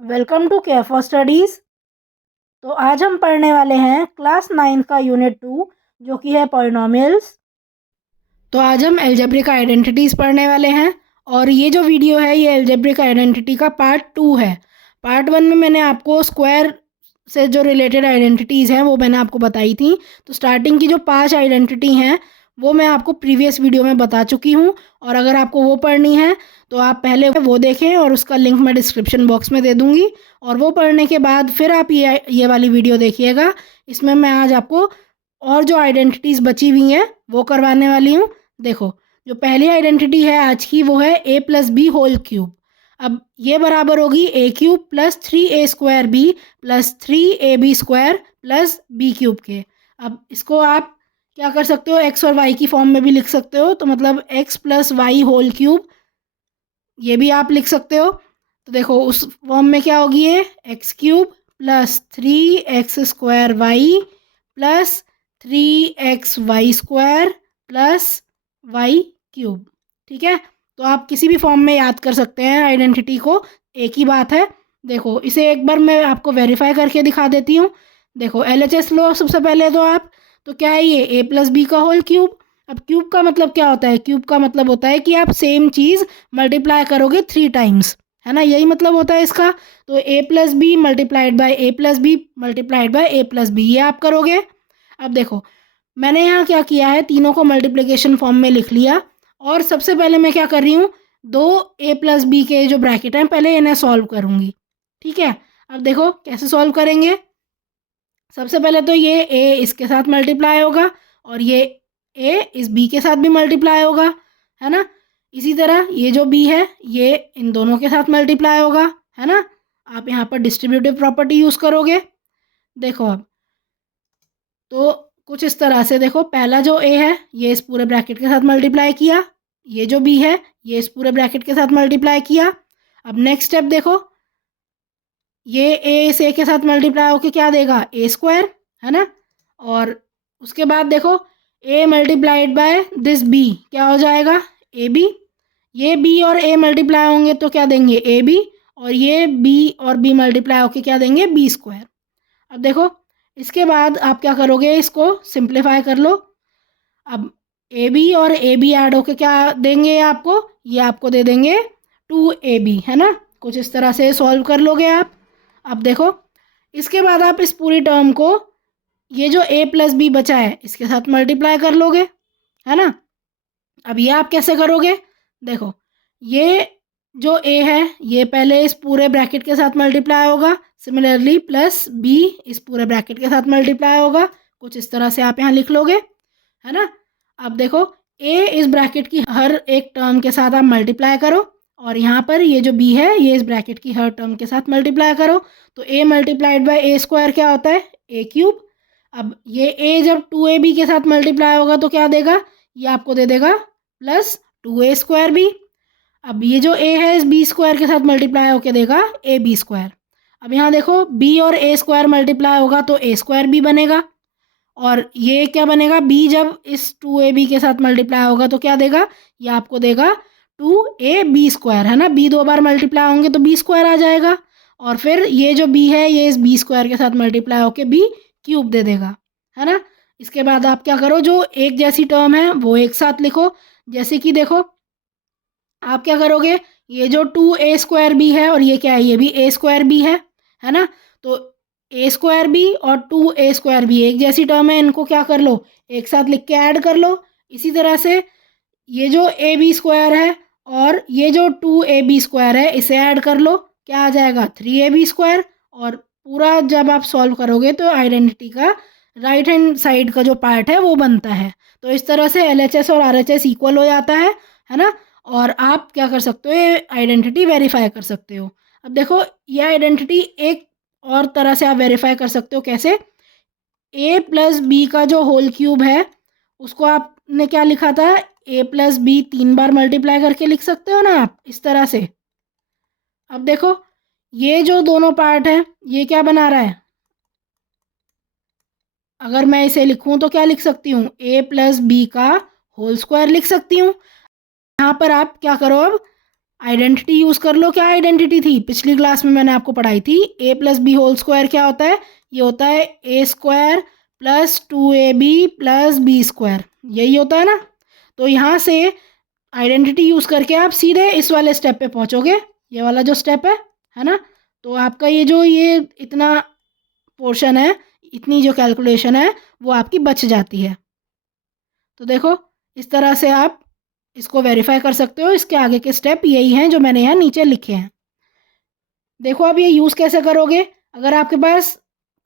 Welcome to care for studies. तो आज हम पढ़ने वाले हैं क्लास 9 का यूनिट 2 जो कि है पॉलिनॉमियल्स। तो आज हम एल्जेब्रिक आइडेंटिटीज़ पढ़ने वाले हैं और ये जो वीडियो है ये एल्जेब्रिक आइडेंटिटी का पार्ट 2 है। पार्ट 1 में मैंने आपको स्क्वायर से जो रिलेटेड आइडेंटिटीज़ हैं वो मैंने आपको बताई थी। तो स्टार्टिंग की जो 5 आइडेंटिटी हैं वो मैं आपको प्रीवियस वीडियो में बता चुकी हूँ, और अगर आपको वो पढ़नी है तो आप पहले वो देखें और उसका लिंक मैं डिस्क्रिप्शन बॉक्स में दे दूँगी। और वो पढ़ने के बाद फिर आप ये वाली वीडियो देखिएगा। इसमें मैं आज आपको और जो आइडेंटिटीज़ बची हुई हैं वो करवाने वाली हूँ। देखो, जो पहली आइडेंटिटी है आज की वो है a plus B whole cube. अब ये बराबर होगी A cube plus 3a² B plus 3ab square plus B cube के। अब इसको आप क्या कर सकते हो, एक्स और वाई की फॉर्म में भी लिख सकते हो। तो मतलब X plus Y whole cube ये भी आप लिख सकते हो। तो देखो उस फॉर्म में क्या होगी, ये X cube plus 3x² Y plus 3xy² plus Y cube. ठीक है, तो आप किसी भी फॉर्म में याद कर सकते हैं आइडेंटिटी को, एक ही बात है। देखो इसे एक बार मैं आपको वेरीफाई करके दिखा देती हूँ। देखो LHS लो सबसे पहले तो आप, तो क्या है ये a प्लस बी का होल क्यूब। अब क्यूब का मतलब क्या होता है, क्यूब का मतलब होता है कि आप सेम चीज़ मल्टीप्लाई करोगे 3 टाइम्स, है ना, यही मतलब होता है इसका। तो a plus B multiplied by A plus B multiplied by A plus B ये आप करोगे। अब देखो मैंने यहाँ क्या किया है, तीनों को मल्टीप्लिकेशन फॉर्म में लिख लिया। और सबसे पहले मैं क्या कर रही हूँ, दो a प्लस बी के जो ब्रैकेट हैं पहले इन्हें सॉल्व करूँगी। ठीक है, अब देखो कैसे सॉल्व करेंगे। सबसे पहले तो ये a इसके साथ मल्टीप्लाई होगा और ये a इस b के साथ भी मल्टीप्लाई होगा, है ना। इसी तरह ये जो b है ये इन दोनों के साथ मल्टीप्लाई होगा, है ना। आप यहाँ पर डिस्ट्रीब्यूटिव प्रॉपर्टी यूज़ करोगे। देखो अब तो कुछ इस तरह से, देखो पहला जो a है ये इस पूरे ब्रैकेट के साथ मल्टीप्लाई किया, ये जो b है ये इस पूरे ब्रैकेट के साथ मल्टीप्लाई किया। अब नेक्स्ट स्टेप देखो, ये a इस a के साथ मल्टीप्लाई होके क्या देगा, a², है ना। और उसके बाद देखो a multiplied by this b क्या हो जाएगा, ab। ये b और a मल्टीप्लाई होंगे तो क्या देंगे, ab। और ये b और b मल्टीप्लाई होके क्या देंगे, b²। अब देखो इसके बाद आप क्या करोगे, इसको सिंप्लीफाई कर लो। अब ab और ab ऐड होके क्या देंगे आपको, ये आपको दे देंगे 2ab, है ना। कुछ इस तरह से सॉल्व कर लोगे आप। अब देखो इसके बाद आप इस पूरी टर्म को, ये जो a प्लस बी बचा है इसके साथ मल्टीप्लाई कर लोगे, है ना। अब ये आप कैसे करोगे, देखो ये जो a है ये पहले इस पूरे ब्रैकेट के साथ मल्टीप्लाई होगा, सिमिलरली प्लस b इस पूरे ब्रैकेट के साथ मल्टीप्लाई होगा। कुछ इस तरह से आप यहाँ लिख लोगे, है ना। अब देखो a इस ब्रैकेट की हर एक टर्म के साथ आप मल्टीप्लाई करो, और यहाँ पर ये जो b है ये इस ब्रैकेट की हर टर्म के साथ मल्टीप्लाई करो। तो a मल्टीप्लाइड बाई a² क्या होता है, a क्यूब। अब ये a जब 2ab के साथ मल्टीप्लाई होगा तो क्या देगा, ये आपको दे देगा प्लस 2a² b। अब ये जो a है इस b² के साथ मल्टीप्लाई होके देगा ab²। अब यहाँ देखो b और a² मल्टीप्लाई होगा तो a² b बनेगा, और ये क्या बनेगा, b जब इस 2ab के साथ मल्टीप्लाई होगा तो क्या देगा, ये आपको देगा 2ab², है ना। b 2 बार मल्टीप्लाई होंगे तो b² आ जाएगा, और फिर ये जो b है ये इस b² के साथ मल्टीप्लाई होके b³ दे देगा, है ना। इसके बाद आप क्या करो, जो एक जैसी टर्म है वो एक साथ लिखो। जैसे कि देखो आप क्या करोगे, ये जो 2a² है और ये क्या है, ये भी a² है ना। तो a² और 2a² एक जैसी टर्म है, इनको क्या कर लो, एक साथ लिख के ऐड कर लो। इसी तरह से ये जो ab² है और ये जो 2ab² है इसे ऐड कर लो, क्या आ जाएगा 3ab²। और पूरा जब आप सॉल्व करोगे तो आइडेंटिटी का राइट हैंड साइड का जो पार्ट है वो बनता है। तो इस तरह से LHS और RHS इक्वल हो जाता है ना। और आप क्या कर सकते हो, ये आइडेंटिटी वेरीफाई कर सकते हो। अब देखो ये आइडेंटिटी एक और तरह से आप वेरीफाई कर सकते हो, कैसे, a प्लस बी का जो होल क्यूब है उसको आपने क्या लिखा था, a प्लस बी 3 बार मल्टीप्लाई करके लिख सकते हो ना आप इस तरह से। अब देखो ये जो दोनों पार्ट है ये क्या बना रहा है, अगर मैं इसे लिखूं तो क्या लिख सकती हूँ, a प्लस बी का होल स्क्वायर लिख सकती हूँ। यहाँ पर आप क्या करो, अब आइडेंटिटी यूज़ कर लो। क्या आइडेंटिटी थी? पिछली क्लास में मैंने आपको पढ़ाई थी, A plus B whole square क्या होता है? ये होता है A square plus 2ab plus B square, यही होता है ना। तो यहाँ से आइडेंटिटी यूज़ करके आप सीधे इस वाले स्टेप पे पहुँचोगे, ये वाला जो स्टेप है ना। तो आपका ये इतना पोर्शन है, इतनी जो कैलकुलेशन है वो आपकी बच जाती है। तो देखो इस तरह से आप इसको वेरीफाई कर सकते हो। इसके आगे के स्टेप यही हैं जो मैंने यहाँ नीचे लिखे हैं। देखो अब ये यूज़ कैसे करोगे। अगर आपके पास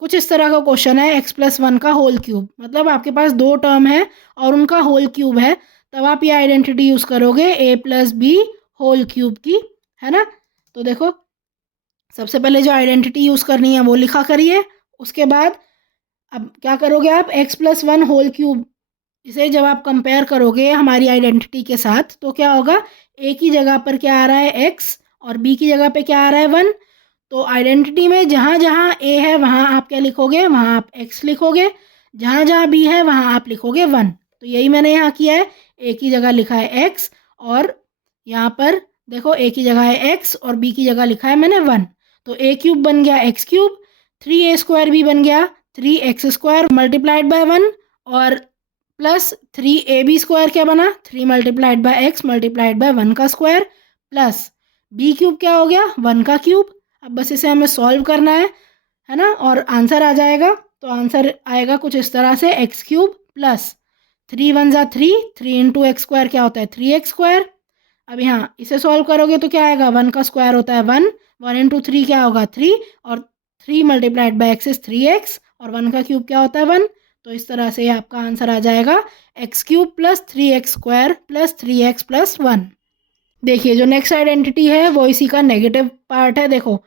कुछ इस तरह का क्वेश्चन है, x+1 का होल क्यूब, मतलब आपके पास दो टर्म है और उनका होल क्यूब है, तब आप ये आइडेंटिटी यूज़ करोगे a plus B whole cube की, है ना। तो देखो सबसे पहले जो आइडेंटिटी यूज़ करनी है वो लिखा करिए। उसके बाद अब क्या करोगे आप, x+1 होल क्यूब, इसे जब आप कंपेयर करोगे हमारी आइडेंटिटी के साथ तो क्या होगा, a की जगह पर क्या आ रहा है x और b की जगह पे क्या आ रहा है 1। तो आइडेंटिटी में जहाँ जहाँ a है वहाँ आप क्या लिखोगे, वहाँ आप x लिखोगे, जहाँ जहाँ b है वहाँ आप लिखोगे 1। तो यही मैंने यहाँ किया है, a की जगह लिखा है x और यहाँ पर देखो a की जगह है x और b की जगह लिखा है मैंने 1। तो a क्यूब बन गया x क्यूब, 3a स्क्वायर भी बन गया 3x स्क्वायर मल्टीप्लाइड बाय 1 और प्लस 3ab स्क्वायर क्या बना, 3 multiplied by x multiplied by 1 का स्क्वायर प्लस b क्यूब क्या हो गया, 1 का क्यूब। अब बस इसे हमें सॉल्व करना है ना, और आंसर आ जाएगा। तो आंसर आएगा कुछ इस तरह से, एक्स क्यूब प्लस 3 1 ज़ा 3, 3 इंटू एक्स स्क्वायर क्या होता है 3x स्क्वायर। अब यहाँ इसे सॉल्व करोगे तो क्या आएगा, 1 का स्क्वायर होता है 1, 1 इंटू 3 क्या होगा 3 और 3 multiplied by x is 3x और 1 का क्यूब क्या होता है 1। तो इस तरह से आपका आंसर आ जाएगा x cube plus 3x square plus 3x plus 1। देखिए जो नेक्स्ट आइडेंटिटी है वो इसी का नेगेटिव पार्ट है। देखो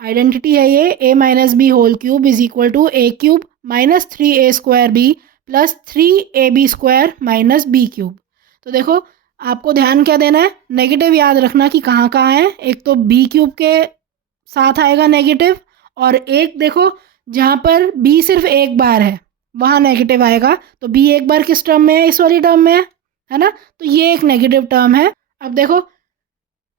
आइडेंटिटी है ये, a minus B whole cube is equal to a cube minus 3a square b plus 3ab square minus b cube. तो देखो आपको ध्यान क्या देना है, नेगेटिव याद रखना कि कहाँ कहाँ है। एक तो b क्यूब के साथ आएगा नेगेटिव, और एक देखो जहाँ पर b सिर्फ एक बार है वहाँ नेगेटिव आएगा। तो b एक बार किस टर्म में है, इस वाली टर्म में है ना। तो ये एक नेगेटिव टर्म है। अब देखो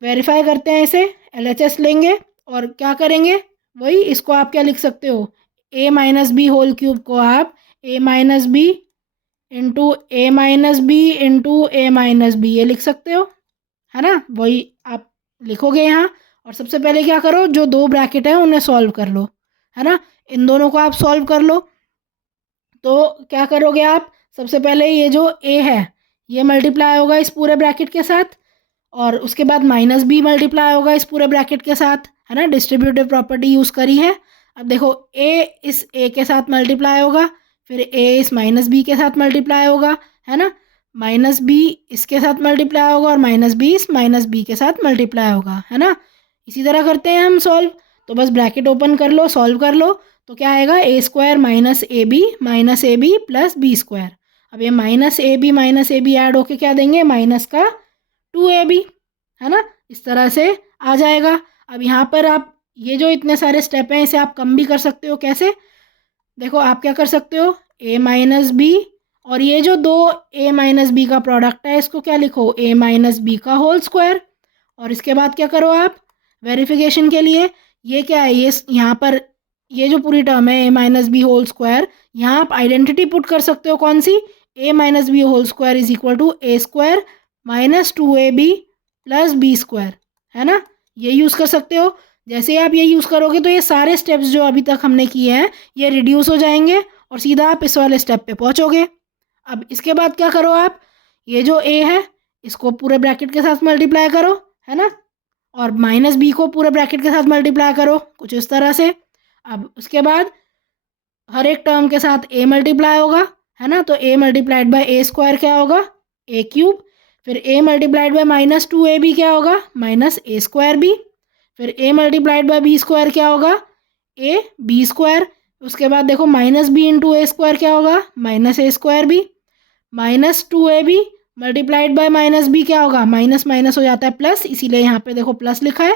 वेरीफाई करते हैं इसे, LHS लेंगे और क्या करेंगे, वही इसको आप क्या लिख सकते हो, a minus B whole cube को आप a minus B into A minus B into A minus B ये लिख सकते हो, है ना। वही आप लिखोगे यहाँ। और सबसे पहले क्या करो, जो दो ब्रैकेट है उन्हें सॉल्व कर लो, है ना। इन दोनों को आप सॉल्व कर लो। तो क्या करोगे आप, सबसे पहले ये जो a है ये मल्टीप्लाई होगा इस पूरे ब्रैकेट के साथ, और उसके बाद माइनस बी मल्टीप्लाई होगा इस पूरे ब्रैकेट के साथ, है ना। डिस्ट्रीब्यूटिव प्रॉपर्टी यूज़ करी है। अब देखो a इस a के साथ मल्टीप्लाई होगा, फिर a इस माइनस बी के साथ मल्टीप्लाई होगा, है ना। माइनस बी इसके साथ मल्टीप्लाई होगा और माइनस बी इस माइनस बी के साथ मल्टीप्लाई होगा, है ना। इसी तरह करते हैं हम सॉल्व। तो बस ब्रैकेट ओपन कर लो, सॉल्व कर लो। तो क्या आएगा, a square minus A B plus B square. अब ये माइनस ए बी ऐड होके क्या देंगे, माइनस का 2ab, है ना। इस तरह से आ जाएगा। अब यहाँ पर आप ये जो इतने सारे स्टेप हैं इसे आप कम भी कर सकते हो। कैसे, देखो आप क्या कर सकते हो, a माइनस बी और ये जो दो a माइनस बी का प्रोडक्ट है इसको क्या लिखो, a माइनस बी का होल स्क्वायर। और इसके बाद क्या करो आप वेरिफिकेशन के लिए, ये क्या है, ये यहाँ पर ये जो पूरी टर्म है a minus B whole square, यहाँ आप आइडेंटिटी पुट कर सकते हो कौन सी, a minus B whole square is equal to a square minus 2ab plus B square, है ना। ये यूज़ कर सकते हो। जैसे आप ये यूज़ करोगे तो ये सारे स्टेप्स जो अभी तक हमने किए हैं ये रिड्यूस हो जाएंगे और सीधा आप इस वाले स्टेप पे पहुँचोगे। अब इसके बाद क्या करो आप, ये जो a है इसको पूरे ब्रैकेट के साथ मल्टीप्लाई करो, है ना, और माइनस बी को पूरे ब्रैकेट के साथ मल्टीप्लाई करो कुछ इस तरह से। अब उसके बाद हर एक टर्म के साथ a मल्टीप्लाई होगा, है ना। तो a multiplied by a square क्या होगा, a क्यूब। फिर a multiplied by minus 2ab क्या होगा, माइनस a स्क्वायर b। फिर a multiplied by b square क्या होगा, a b स्क्वायर। उसके बाद देखो minus b into a square क्या होगा, minus a square b। Minus 2ab multiplied by minus b क्या होगा, माइनस माइनस हो जाता है प्लस, इसीलिए यहाँ पे देखो प्लस लिखा है।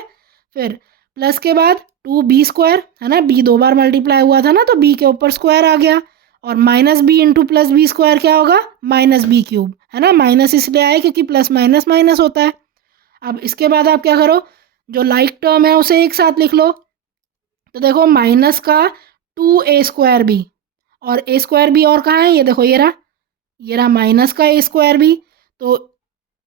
फिर प्लस के बाद 2b स्क्वायर, है ना, b दो बार मल्टीप्लाई हुआ था ना तो b के ऊपर स्क्वायर आ गया। और minus B into plus B square क्या होगा, माइनस बी क्यूब, है ना। माइनस इसलिए आया क्योंकि प्लस माइनस माइनस होता है। अब इसके बाद आप क्या करो, जो लाइक टर्म है उसे एक साथ लिख लो। तो देखो माइनस का 2a² और a² और कहाँ है, ये देखो ये रहा माइनस का a²। तो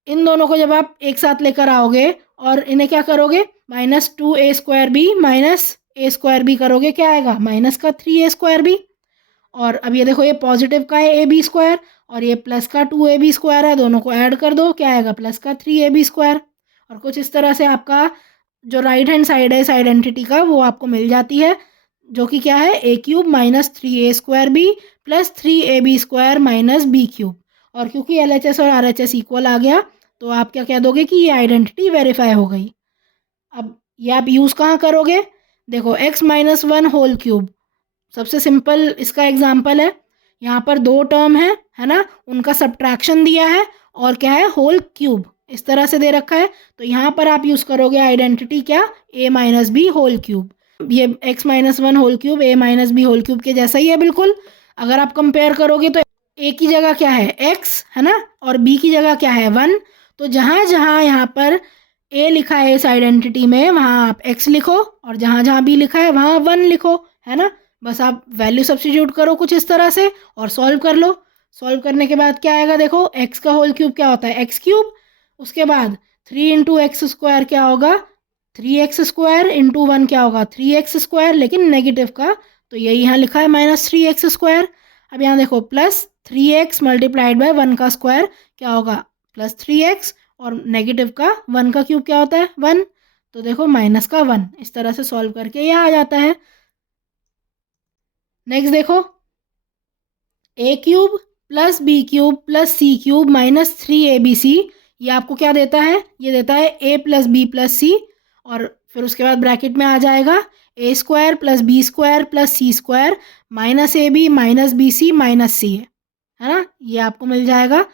इन दोनों को जब आप एक साथ लेकर आओगे और इन्हें क्या करोगे, -2a² -a² करोगे, क्या आएगा, माइनस का 3a²। और अब ये देखो ये पॉजिटिव का है ab² और ये प्लस का 2ab² है, दोनों को ऐड कर दो, क्या आएगा, प्लस का 3ab²। और कुछ इस तरह से आपका जो राइट हैंड साइड है इस आइडेंटिटी का वो आपको मिल जाती है, जो कि क्या है, a³ -3a² plus 3ab² b³। और क्योंकि LHS और RHS इक्वल आ गया तो आप क्या कह दोगे कि ये आइडेंटिटी वेरीफाई हो गई। अब ये आप यूज़ कहाँ करोगे, देखो x-1 होल क्यूब सबसे सिंपल इसका एग्जाम्पल है। यहाँ पर दो टर्म है ना, उनका सब्ट्रैक्शन दिया है और क्या है, होल क्यूब इस तरह से दे रखा है। तो यहाँ पर आप यूज़ करोगे आइडेंटिटी क्या, a-b होल क्यूब। ये x-1 whole cube a-b whole cube के जैसा ही है बिल्कुल। अगर आप कंपेयर करोगे तो a की जगह क्या है x है ना, और b की जगह क्या है 1। तो जहाँ जहाँ यहाँ पर a लिखा है इस आइडेंटिटी में वहाँ आप x लिखो और जहाँ जहाँ b लिखा है वहाँ 1 लिखो, है ना। बस आप वैल्यू सब्स्टिट्यूट करो कुछ इस तरह से और सॉल्व कर लो। सॉल्व करने के बाद क्या आएगा, देखो x का होल क्यूब क्या होता है, x³। उसके बाद 3 × x² क्या होगा, 3x² इंटू 1 क्या होगा, 3x², लेकिन नेगेटिव का, तो यही यहाँ लिखा है -3x²। अब यहाँ देखो प्लस 3x मल्टीप्लाइड बाय 1 का स्क्वायर क्या होगा, +3x, और नेगेटिव का 1 का क्यूब क्या होता है 1। तो देखो माइनस का 1, इस तरह से सॉल्व करके ये आ जाता है। नेक्स्ट देखो a³ + b³ + c³ -3abc, ये आपको क्या देता है, ये देता है a + b + c, और फिर उसके बाद ब्रैकेट में आ जाएगा a² + b² + c² -ab -bc -c, है ना, ये आपको मिल जाएगा।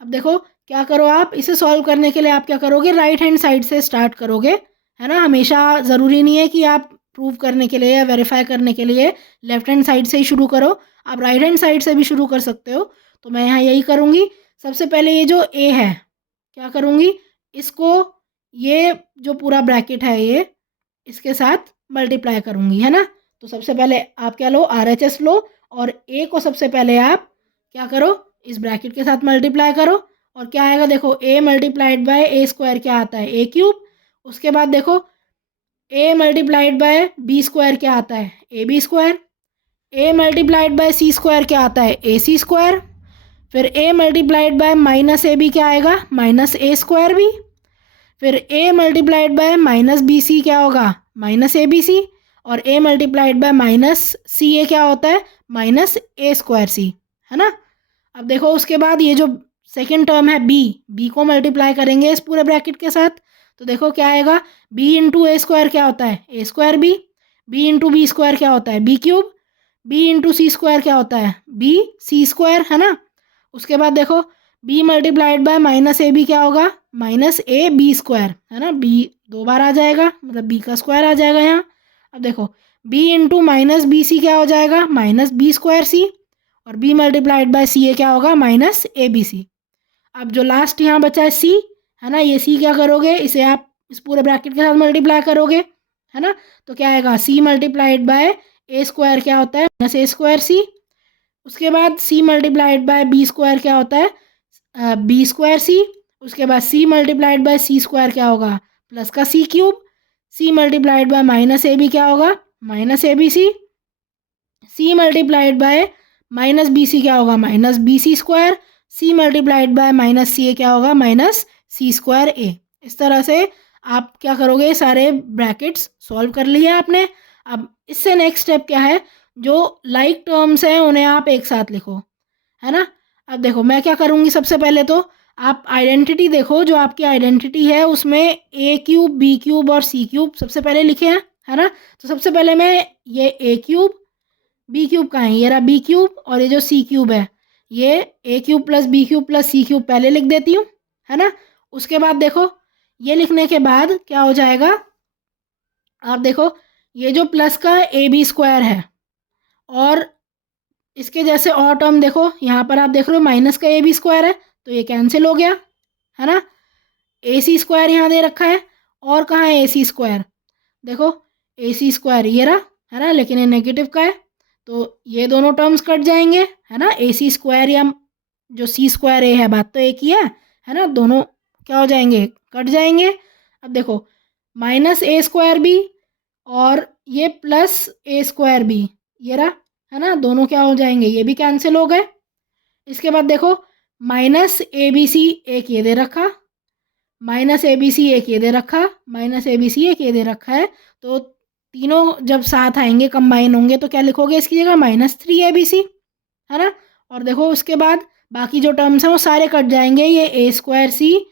अब देखो क्या करो, आप इसे सॉल्व करने के लिए आप क्या करोगे, राइट हैंड साइड से स्टार्ट करोगे, है ना। हमेशा ज़रूरी नहीं है कि आप प्रूव करने के लिए या वेरीफाई करने के लिए लेफ्ट हैंड साइड से ही शुरू करो, आप राइट हैंड साइड से भी शुरू कर सकते हो। तो मैं यहाँ यही करूँगी। सबसे पहले ये जो a है क्या करूँगी, इसको ये जो पूरा ब्रैकेट है ये इसके साथ मल्टीप्लाई करूँगी, है ना। तो सबसे पहले आप क्या लो, RHS लो, और a को सबसे पहले आप क्या करो, इस ब्रैकेट के साथ मल्टीप्लाई करो, और क्या आएगा, देखो a मल्टीप्लाइड बाय a² क्या आता है, a³। उसके बाद देखो a मल्टीप्लाइड बाय b² क्या आता है, ab²। a multiplied by c² क्या आता है, ac²। फिर a मल्टीप्लाइड बाय -ab क्या आएगा, -a²b। फिर a मल्टीप्लाइड बाय -bc क्या होगा, -abc। और a मल्टीप्लाइड बाय -ca क्या होता है, -a²c, है ना। अब देखो उसके बाद ये जो सेकेंड टर्म है b को मल्टीप्लाई करेंगे इस पूरे ब्रैकेट के साथ। तो देखो क्या आएगा, b इंटू a² क्या होता है, a²b। b इंटू b² क्या होता है, b³। b इंटू c² क्या होता है, bc², है ना। उसके बाद देखो b मल्टीप्लाइड बाय -ab क्या होगा, -ab², है ना। b दो बार आ जाएगा, मतलब b का स्क्वायर आ जाएगा यहाँ। अब देखो b इंटू -bc क्या हो जाएगा, -b²c, और b मल्टीप्लाइड बाय सी ए क्या होगा, -abc। अब जो लास्ट यहाँ बचा है c, है ना, ये c क्या करोगे, इसे आप इस पूरे ब्रैकेट के साथ मल्टीप्लाई करोगे, है ना। तो क्या आएगा, c मल्टीप्लाइड बाय a² क्या होता है, -a²c। उसके बाद c मल्टीप्लाइड बाय b² क्या होता है, b²c। उसके बाद c मल्टीप्लाइड बाय c² क्या होगा, प्लस का c³। c multiplied by -ab क्या होगा, -abc। c multiplied by -bc क्या होगा, -bc²। c multiplied by -ca क्या होगा, -c²a। इस तरह से आप क्या करोगे, सारे ब्रैकेट्स सॉल्व कर लिए आपने। अब इससे नेक्स्ट स्टेप क्या है, जो लाइक टर्म्स हैं उन्हें आप एक साथ लिखो, है ना। अब देखो मैं क्या करूँगी, सबसे पहले तो आप आइडेंटिटी देखो, जो आपकी आइडेंटिटी है उसमें a³ b³ और c³ सबसे पहले लिखे हैं, है ना। तो सबसे पहले मैं ये a³ b³ कहाँ है, ये रहा b³ और ये जो c³ है ये a³ + b³ + c³ पहले लिख देती हूँ, है ना। उसके बाद देखो ये लिखने के बाद क्या हो जाएगा, आप देखो ये जो प्लस का ab² है और इसके जैसे और टर्म देखो, यहाँ पर आप देख रहे हो माइनस का ab² है, तो ये कैंसिल हो गया, है ना। ए सी स्क्वायर यहाँ दे रखा है, और कहाँ है ए सी स्क्वायर, देखो ए सी स्क्वायर ये रहा, है ना, लेकिन ये नेगेटिव का है, तो ये दोनों टर्म्स कट जाएंगे, है ना, ए सी स्क्वायर या जो सी स्क्वायर ए है, बात तो एक ही है ना, दोनों क्या हो जाएंगे, कट जाएंगे। अब देखो माइनस ए स्क्वायर भी और ये प्लस ए स्क्वायर भी, ये रहा, है ना, दोनों क्या हो जाएंगे, ये भी कैंसिल हो गए। इसके बाद देखो माइनस ए बी सी एक ये दे रखा, माइनस ए बी सी एक ये दे रखा, माइनस ए बी सी एक ये दे रखा है, तो तीनों जब साथ आएंगे कंबाइन होंगे तो क्या लिखोगे इसकी जगह, -3 ए बी सी, है ना। और देखो उसके बाद बाकी जो टर्म्स हैं वो सारे कट जाएंगे, ये ए स्क्वायर सी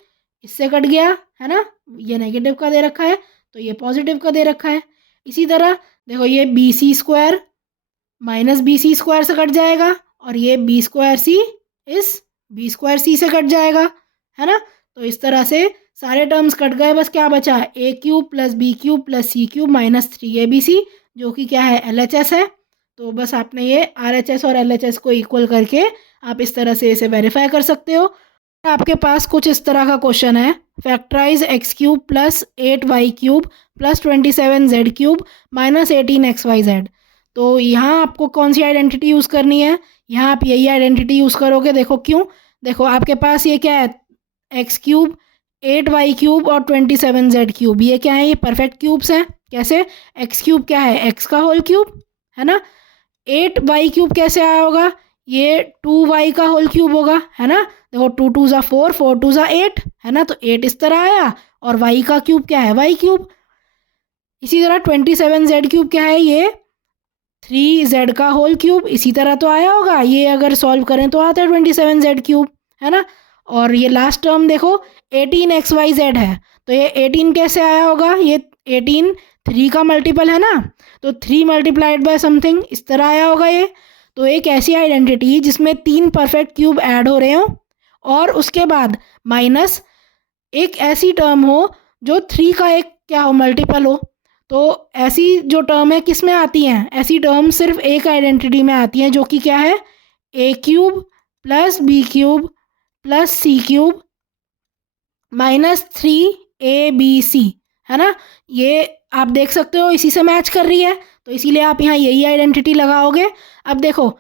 इससे कट गया, है ना, ये नेगेटिव का दे रखा है तो ये पॉजिटिव का दे रखा है। इसी तरह देखो ये B C square minus B C square से कट जाएगा, और ये बी स्क्वायर सी इस बी स्क्वायर सी से कट जाएगा, है ना। तो इस तरह से सारे टर्म्स कट गए, बस क्या बचा, A cube plus B cube plus C cube -3 A B C, जो कि क्या है, एल एच एस है। तो बस आपने ये आर एच एस और एल एच एस को इक्वल करके आप इस तरह से इसे वेरीफाई कर सकते हो। आपके पास कुछ इस तरह का क्वेश्चन है, factorise X cube plus 8y cube plus 27z cube -18xyz। तो यहाँ आपको कौन सी आइडेंटिटी यूज़ करनी है, यहाँ आप यही आइडेंटिटी यूज़ करोगे। देखो क्यों, देखो आपके पास ये क्या है, एक्स क्यूब 8y क्यूब और 27z क्यूब, ये क्या है, ये परफेक्ट क्यूब्स हैं। कैसे, एक्स क्यूब क्या है, एक्स का होल क्यूब, है ना, 8y क्यूब कैसे आया होगा, ये 2y का होल क्यूब होगा, है ना। देखो 2 2 ज़ा 4, 4 2 ज़ा 8, है ना, तो 8 इस तरह आया, और y का क्यूब क्या है, y क्यूब। इसी तरह 27z क्यूब क्या है, ये 3z का होल क्यूब, इसी तरह तो आया होगा, ये अगर सॉल्व करें तो आता है 27z क्यूब, है ना। और ये लास्ट टर्म देखो 18xyz है, तो ये 18 कैसे आया होगा, ये 18 3 का मल्टीपल है ना, तो 3 मल्टीप्लाइड बाय समथिंग इस तरह आया होगा ये। तो एक ऐसी आइडेंटिटी जिसमें 3 परफेक्ट क्यूब ऐड हो रहे हो, और उसके बाद माइनस एक ऐसी टर्म हो जो 3 का एक क्या हो, मल्टीपल हो। तो ऐसी जो टर्म है किस में आती हैं, ऐसी टर्म सिर्फ एक आइडेंटिटी में आती हैं, जो कि क्या है, ए cube plus B cube plus सी क्यूब -3abc, है ना। ये आप देख सकते हो इसी से मैच कर रही है, तो इसीलिए आप यहाँ यही आइडेंटिटी लगाओगे। अब देखो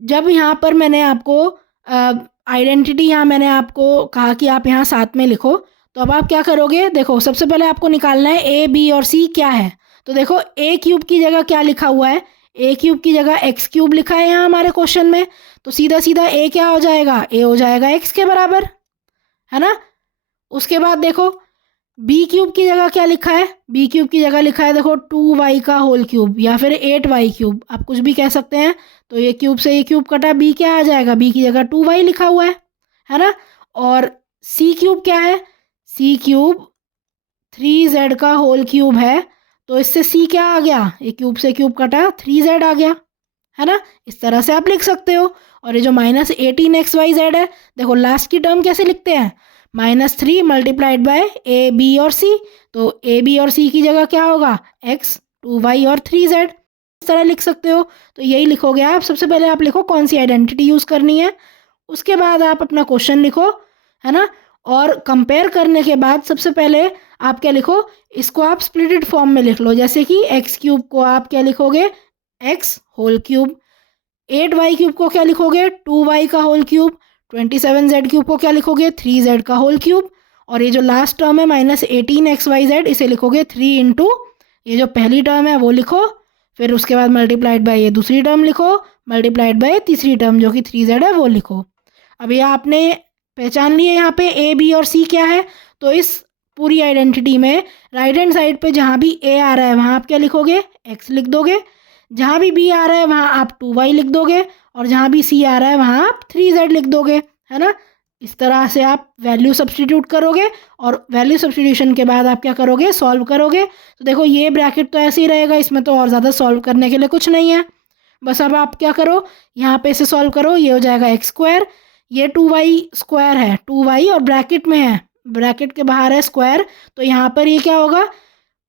जब यहाँ पर मैंने आपको आइडेंटिटी यहाँ मैंने आपको कहा कि आप यहाँ साथ में लिखो, तो अब आप क्या करोगे, देखो सबसे पहले आपको निकालना है ए बी और सी क्या है। तो देखो ए क्यूब की जगह क्या लिखा हुआ है, ए क्यूब की जगह एक्स क्यूब लिखा है यहाँ हमारे क्वेश्चन में, तो सीधा सीधा ए क्या हो जाएगा, ए हो जाएगा एक्स के बराबर, है ना। उसके बाद देखो बी क्यूब की जगह क्या लिखा है, बी क्यूब की जगह लिखा है देखो 2y का होल क्यूब या फिर 8y क्यूब, आप कुछ भी कह सकते हैं। तो ये क्यूब से ये क्यूब कटा, बी क्या आ जाएगा, बी की जगह 2y लिखा हुआ है ना। और सी क्यूब क्या है, सी क्यूब 3z का होल क्यूब है, तो इससे सी क्या आ गया, ये क्यूब से क्यूब कटा 3z आ गया, है ना। इस तरह से आप लिख सकते हो। और ये जो -18xyz है, देखो लास्ट की टर्म कैसे लिखते हैं, -3 मल्टीप्लाइड बाय ए बी और सी, तो ए बी और सी की जगह क्या होगा, x 2y और 3z, इस तरह लिख सकते हो। तो यही लिखोगे आप, सबसे पहले आप लिखो कौन सी आइडेंटिटी यूज़ करनी है, उसके बाद आप अपना क्वेश्चन लिखो, है ना। और कंपेयर करने के बाद सबसे पहले आप क्या लिखो, इसको आप स्प्लिटेड फॉर्म में लिख लो, जैसे कि एक्स क्यूब को आप क्या लिखोगे, x whole cube, 8y cube को क्या लिखोगे, 2y का होल क्यूब, 27z क्यूब को क्या लिखोगे, 3z का होल क्यूब, और ये जो लास्ट टर्म है -18xyz, इसे लिखोगे 3 इंटू ये जो पहली टर्म है वो लिखो, फिर उसके बाद मल्टीप्लाइड बाय ये दूसरी टर्म लिखो, मल्टीप्लाइड बाय तीसरी टर्म जो कि 3z है वो लिखो। अब ये आपने पहचान लिए यहाँ पे ए बी और सी क्या है, तो इस पूरी आइडेंटिटी में राइट हैंड साइड पे जहाँ भी ए आ रहा है वहाँ आप क्या लिखोगे, एक्स लिख दोगे, जहाँ भी बी आ रहा है वहाँ आप 2y लिख दोगे, और जहाँ भी सी आ रहा है वहाँ आप 3z लिख दोगे, है ना। इस तरह से आप वैल्यू सब्स्टिट्यूट करोगे, और वैल्यू सब्स्टिट्यूशन के बाद आप क्या करोगे, सॉल्व करोगे। तो देखो ये ब्रैकेट तो ऐसे ही रहेगा, इसमें तो और ज़्यादा सॉल्व करने के लिए कुछ नहीं है। बस अब आप क्या करो, यहाँ पे इसे सॉल्व करो, ये हो जाएगा एक्स स्क्वायर, ये 2y स्क्वायर है, 2y और ब्रैकेट में है, ब्रैकेट के बाहर है स्क्वायर, तो यहाँ पर ये क्या होगा,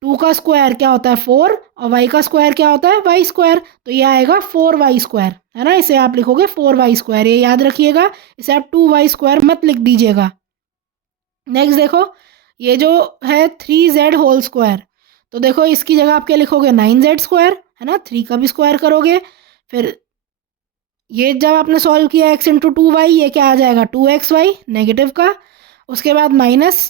2 का स्क्वायर क्या होता है 4, और y का स्क्वायर क्या होता है y स्क्वायर, तो ये आएगा 4y स्क्वायर, है ना। इसे आप लिखोगे 4y स्क्वायर, ये याद रखिएगा, इसे आप 2y स्क्वायर मत लिख दीजिएगा। नेक्स्ट देखो, ये जो है 3z होल स्क्वायर, तो देखो इसकी जगह आप क्या लिखोगे 9z स्क्वायर, है ना, 3 का भी स्क्वायर करोगे। फिर ये जब आपने सॉल्व किया x इंटू 2y, ये क्या आ जाएगा 2xy नेगेटिव का। उसके बाद minus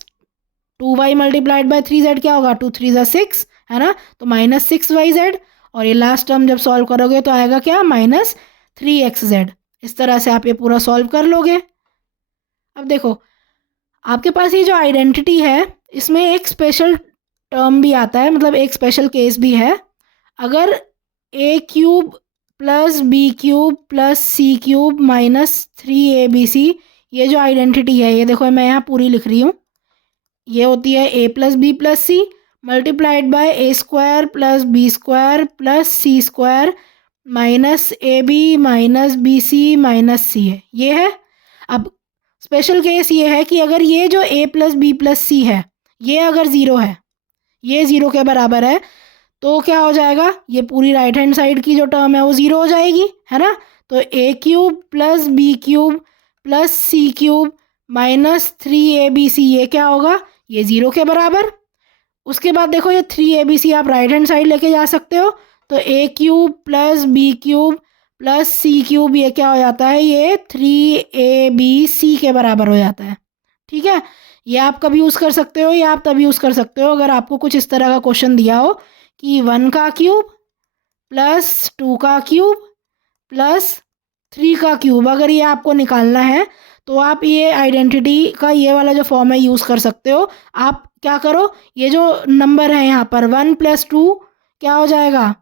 2y multiplied by 3z क्या होगा 2 3 ज़ा 6, है ना, तो -6yz। और ये लास्ट टर्म जब सॉल्व करोगे तो आएगा क्या -3xz। इस तरह से आप ये पूरा सॉल्व कर लोगे। अब देखो आपके पास ये जो आइडेंटिटी है इसमें एक स्पेशल टर्म भी आता है, मतलब एक स्पेशल केस भी है। अगर A cube plus B cube plus C cube minus 3abc, ये जो आइडेंटिटी है ये देखो मैं यहाँ पूरी लिख रही हूँ, ये होती है a plus B plus C multiplied by A square plus B square plus C square minus A B minus B C minus C है, ये है। अब स्पेशल केस ये है कि अगर ये जो a प्लस बी प्लस सी है ये अगर ज़ीरो है, ये ज़ीरो के बराबर है, तो क्या हो जाएगा, ये पूरी राइट हैंड साइड की जो टर्म है वो ज़ीरो हो जाएगी, है ना। तो ए cube plus B cube plus सी क्यूब माइनस 3abc, ये क्या होगा, ये ज़ीरो के बराबर। उसके बाद देखो ये 3abc आप राइट हैंड साइड लेके जा सकते हो, तो ए cube plus B cube plus सी क्यूब, ये क्या हो जाता है, ये 3abc के बराबर हो जाता है। ठीक है, ये आप कभी यूज़ कर सकते हो या आप तभी यूज़ कर सकते हो अगर आपको कुछ इस तरह का क्वेश्चन दिया हो कि 1 का क्यूब प्लस 2 का क्यूब प्लस 3 का क्यूब, अगर ये आपको निकालना है तो आप ये आइडेंटिटी का ये वाला जो फॉर्म है यूज़ कर सकते हो। आप क्या करो, ये जो नंबर है यहाँ पर 1 + 2 क्या हो जाएगा,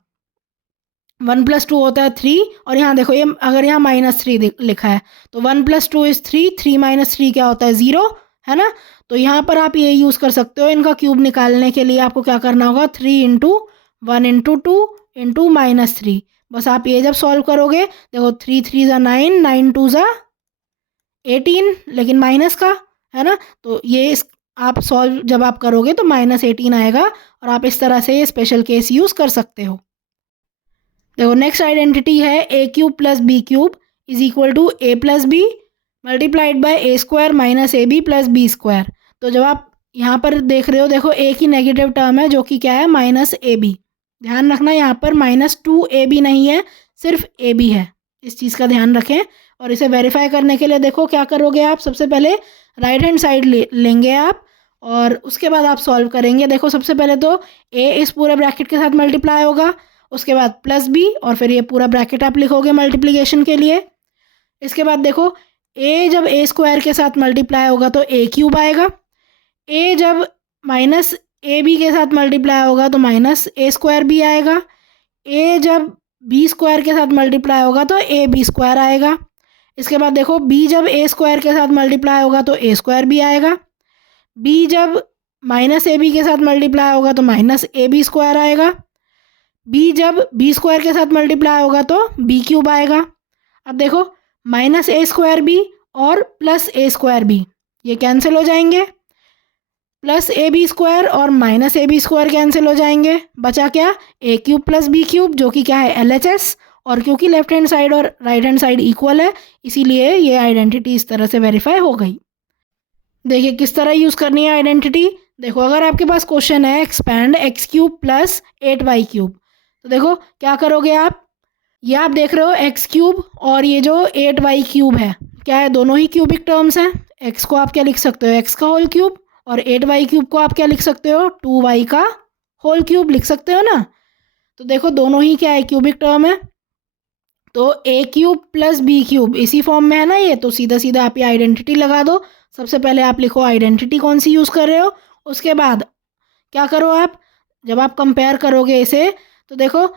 1 + 2 होता है 3, और यहाँ देखो ये अगर यहाँ -3 लिखा है तो 1 + 2 इज़ 3, 3 - 3 क्या होता है 0, है ना। तो यहाँ पर आप ये यूज़ कर सकते हो। इनका क्यूब निकालने के लिए आपको क्या करना होगा, 3 × 1 × 2 × -3। बस आप ये जब सॉल्व करोगे, देखो 3 3 ज़ा 9, 9 2 ज़ा 18, लेकिन माइनस का, है ना। तो ये इस आप सॉल्व जब आप करोगे तो -18 आएगा, और आप इस तरह से ये स्पेशल केस यूज़ कर सकते हो। देखो नेक्स्ट आइडेंटिटी है ए cube plus B cube is equal to a plus B multiplied by A square minus A B plus B square. तो जब आप यहाँ पर देख रहे हो, देखो ए की नेगेटिव टर्म है जो कि क्या है -ab। ध्यान रखना यहाँ पर -2ab नहीं है, सिर्फ ab है, इस चीज़ का ध्यान रखें। और इसे वेरीफाई करने के लिए देखो क्या करोगे आप, सबसे पहले राइट हैंड साइड लेंगे आप, और उसके बाद आप सॉल्व करेंगे। देखो सबसे पहले तो ए इस पूरे ब्रैकेट के साथ मल्टीप्लाई होगा, उसके बाद प्लस बी, और फिर ये पूरा ब्रैकेट आप लिखोगे मल्टीप्लिकेशन के लिए। इसके बाद देखो ए जब ए स्क्वायर के साथ मल्टीप्लाई होगा तो ए क्यूब आएगा, ए जब माइनस ए बी के साथ मल्टीप्लाई होगा तो माइनस ए स्क्वायर भी आएगा, ए जब बी स्क्वायर के साथ मल्टीप्लाई होगा तो ए बी स्क्वायर आएगा। इसके बाद देखो बी जब ए स्क्वायर के साथ मल्टीप्लाई होगा तो ए स्क्वायर भी आएगा, बी जब माइनस ए बी के साथ मल्टीप्लाई होगा तो माइनस ए बी स्क्वायर आएगा, बी जब बी स्क्वायर के साथ मल्टीप्लाई होगा तो बी क्यूब आएगा। अब देखो -a² और +a² ये कैंसिल हो जाएंगे, +ab² और -ab² कैंसिल हो जाएंगे, बचा क्या a³ + b³ जो कि क्या है LHS। और क्योंकि लेफ्ट हैंड साइड और राइट हैंड साइड इक्वल है, इसीलिए ये आइडेंटिटी इस तरह से वेरीफाई हो गई। देखिए किस तरह यूज़ करनी है आइडेंटिटी। देखो अगर आपके पास क्वेश्चन है एक्सपैंड x³ + 8y³, तो देखो क्या करोगे आप, ये आप देख रहे हो x³ और ये जो 8y³ है क्या है, दोनों ही क्यूबिक टर्म्स हैं। x को आप क्या लिख सकते हो, x का होल क्यूब, और 8y³ को आप क्या लिख सकते हो, 2y का होल क्यूब लिख सकते हो ना। तो देखो दोनों ही क्या है, क्यूबिक टर्म है। तो a³ + b³ इसी फॉर्म में है ना ये, तो सीधा सीधा आप ये आइडेंटिटी लगा दो। सबसे पहले आप लिखो आइडेंटिटी कौन सी यूज़ कर रहे हो, उसके बाद क्या करो आप, जब आप कंपेयर करोगे इसे तो देखो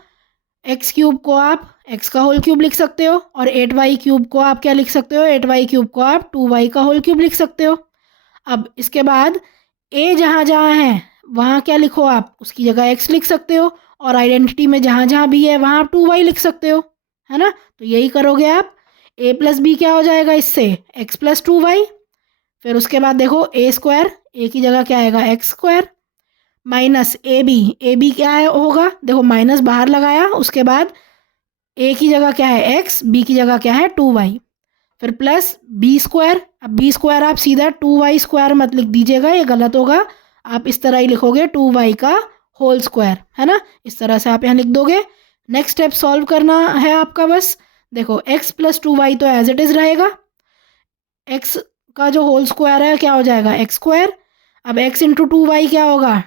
x³ को आप x का होल क्यूब लिख सकते हो, और 8y³ को आप क्या लिख सकते हो, 8y³ को आप 2y का होल क्यूब लिख सकते हो। अब इसके बाद a जहाँ जहाँ है वहाँ क्या लिखो आप, उसकी जगह x लिख सकते हो, और आइडेंटिटी में जहाँ जहाँ b है वहाँ आप 2y लिख सकते हो, है ना। तो यही करोगे आप, a + b क्या हो जाएगा इससे, x + 2y। फिर उसके बाद देखो a² a की जगह क्या आएगा x² माइनस ए बी क्या है होगा, देखो माइनस बाहर लगाया, उसके बाद a की जगह क्या है x, b की जगह क्या है 2y। फिर प्लस बी स्क्वायर। अब बी स्क्वायर आप सीधा 2y स्क्वायर मत लिख दीजिएगा, ये गलत होगा। आप इस तरह ही लिखोगे 2y का होल स्क्वायर, है ना। इस तरह से आप यहाँ लिख दोगे। नेक्स्ट स्टेप सॉल्व करना है आपका बस। देखो x प्लस 2y तो एज इट इज़ रहेगा। x का जो होल स्क्वायर है क्या हो जाएगा, एक्स स्क्वायर। अब x इंटू 2y क्या होगा,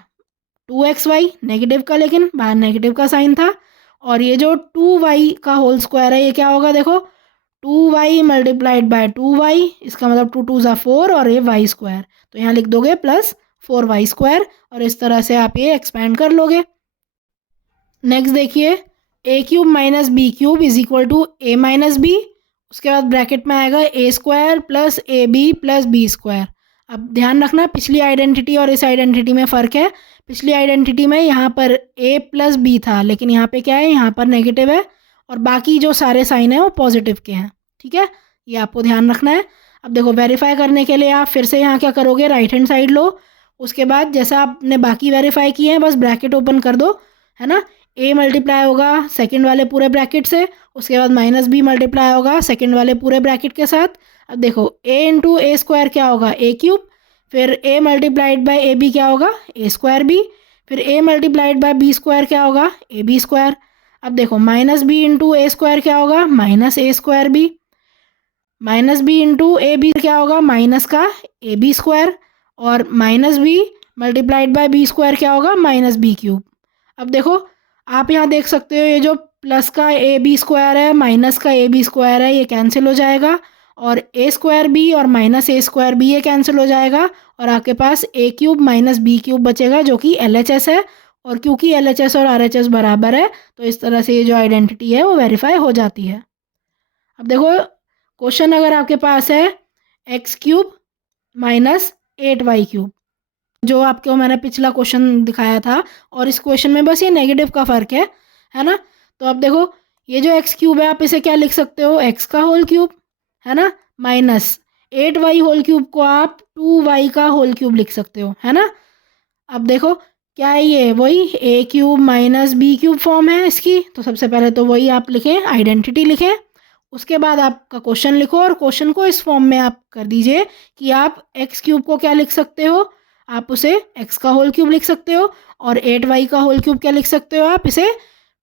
2xy, नेगेटिव का, लेकिन बाहर नेगेटिव का साइन था। और ये जो 2y का होल स्क्वायर है ये क्या होगा, देखो 2y मल्टीप्लाइड बाय 2y, इसका मतलब 2 2 ज़ा 4 और ये y स्क्वायर। तो यहाँ लिख दोगे प्लस 4y स्क्वायर और इस तरह से आप ये एक्सपेंड कर लोगे। नेक्स्ट देखिए, a cube minus b cube is equal to a minus b. उसके बाद ब्रैकेट में आएगा a square plus a B plus B square. अब ध्यान रखना पिछली आइडेंटिटी और इस आइडेंटिटी में फ़र्क है। पिछली आइडेंटिटी में यहाँ पर ए प्लस बी था, लेकिन यहाँ पे क्या है, यहाँ पर नेगेटिव है और बाकी जो सारे साइन हैं वो पॉजिटिव के हैं। ठीक है, ये आपको ध्यान रखना है। अब देखो वेरीफाई करने के लिए आप फिर से यहाँ क्या करोगे, राइट हैंड साइड लो। उसके बाद जैसा आपने बाकी वेरीफाई किए हैं बस ब्रैकेट ओपन कर दो, है ना। ए मल्टीप्लाई होगा सेकंड वाले पूरे ब्रैकेट से, उसके बाद माइनस बी मल्टीप्लाई होगा सेकंड वाले पूरे ब्रैकेट के साथ। अब देखो ए इंटू ए स्क्वायर क्या होगा, ए क्यूब। फिर A multiplied by A B क्या होगा, ए स्क्वायर बी। फिर A multiplied by B square क्या होगा, ए बी स्क्वायर। अब देखो minus B into A square क्या होगा, minus A square B. Minus B into A B क्या होगा, माइनस का ए बी स्क्वायर। और minus B multiplied by B square क्या होगा, माइनस बी क्यूब। अब देखो आप यहाँ देख सकते हो ये जो प्लस का ए बी स्क्वायर है माइनस का ए बी स्क्वायर है ये कैंसिल हो जाएगा, और ए स्क्वायर बी और माइनस ए स्क्वायर बी ये कैंसिल हो जाएगा, और आपके पास ए क्यूब माइनस बी क्यूब बचेगा जो कि एल एच एस है। और क्योंकि एल एच एस और आर एच एस बराबर है तो इस तरह से ये जो आइडेंटिटी है वो वेरीफाई हो जाती है। अब देखो क्वेश्चन अगर आपके पास है x cube minus 8y cube, जो आपको मैंने पिछला क्वेश्चन दिखाया था, और इस क्वेश्चन में बस ये नेगेटिव का फ़र्क है ना। तो अब देखो ये जो एक्स क्यूब है आप इसे क्या लिख सकते हो, एक्स का होल क्यूब, है ना, माइनस 8y होल क्यूब को आप 2y का होल क्यूब लिख सकते हो, है ना। अब देखो क्या है ये, वही a cube minus b cube form है इसकी। तो सबसे पहले तो वही आप लिखें, आइडेंटिटी लिखें। उसके बाद आपका क्वेश्चन लिखो और क्वेश्चन को इस फॉर्म में आप कर दीजिए कि आप एक्स क्यूब को क्या लिख सकते हो, आप उसे एक्स का होल क्यूब लिख सकते हो। और 8y का होल क्यूब क्या लिख सकते हो, आप इसे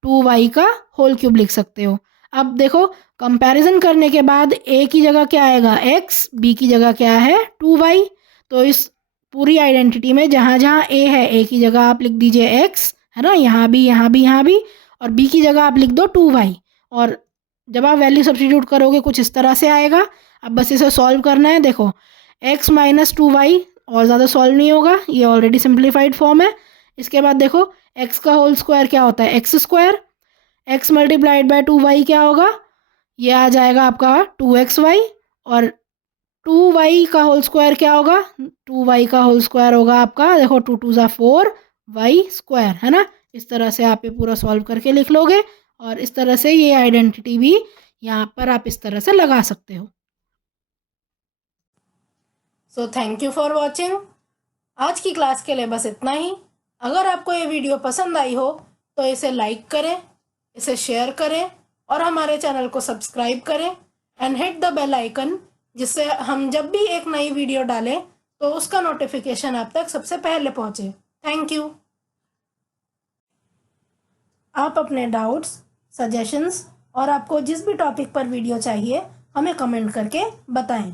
2y का होल क्यूब लिख सकते हो। अब देखो कंपैरिजन करने के बाद a की जगह क्या आएगा, x, b की जगह क्या है 2y। तो इस पूरी आइडेंटिटी में जहाँ जहाँ a है a की जगह आप लिख दीजिए x, है ना, यहाँ भी यहाँ भी यहाँ भी। और b की जगह आप लिख दो 2y। और जब आप वैल्यू सब्स्टिट्यूट करोगे कुछ इस तरह से आएगा। अब बस इसे सॉल्व करना है। देखो x माइनस 2y और ज़्यादा सॉल्व नहीं होगा, ये ऑलरेडी सिंप्लीफाइड फॉर्म है। इसके बाद देखो x का होल स्क्वायर क्या होता है, x square. x multiplied by 2y क्या होगा, ये आ जाएगा आपका 2xy। और 2y का होल स्क्वायर क्या होगा, 2y का होल स्क्वायर होगा आपका, देखो 2 2 ज़ा 4 y स्क्वायर, है ना। इस तरह से आप ये पूरा सॉल्व करके लिख लोगे और इस तरह से ये आइडेंटिटी भी यहाँ पर आप इस तरह से लगा सकते हो। So thank you for watching. आज की क्लास के लिए बस इतना ही। अगर आपको ये वीडियो पसंद आई हो तो इसे लाइक करें, इसे शेयर करें और हमारे चैनल को सब्सक्राइब करें and hit the bell icon, जिससे हम जब भी एक नई वीडियो डालें तो उसका नोटिफिकेशन आप तक सबसे पहले पहुंचे। Thank you. आप अपने डाउट्स, सजेशंस और आपको जिस भी टॉपिक पर वीडियो चाहिए हमें कमेंट करके बताएं।